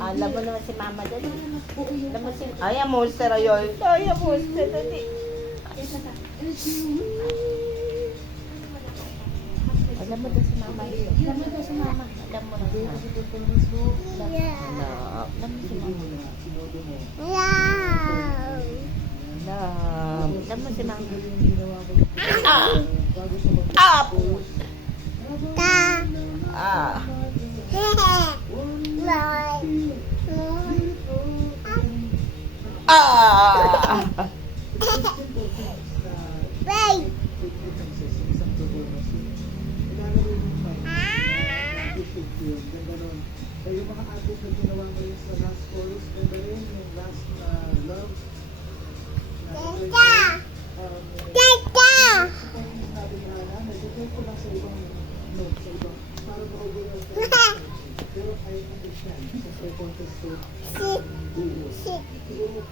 Alam mo naman si mama dali. Alam mo si... Ay, ang monster ayun. Ay, ang monster dali. Alam mo daw si mama yun. Alam mo daw si mama. Alam mo na si mama. Alam mo si mama. Alam mo si mama. Yung mga artist na ginawa ko yung sa last chorus, ganda rin yung last love. Nag-play ko lang sa ibang note, sa ibang, para ma-overall. Pero I understand, sa contest to siguro,